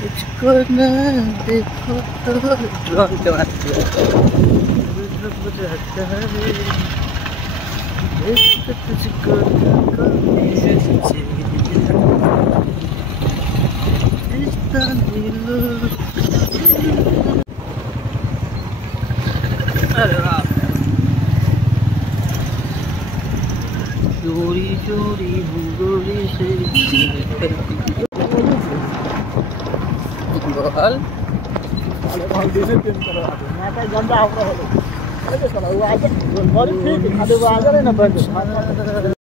मुझको ना देखो तो ड्रोन के मारते तुझको चोरी चोरी भूगोरी से बोल गंदा हो रहा है।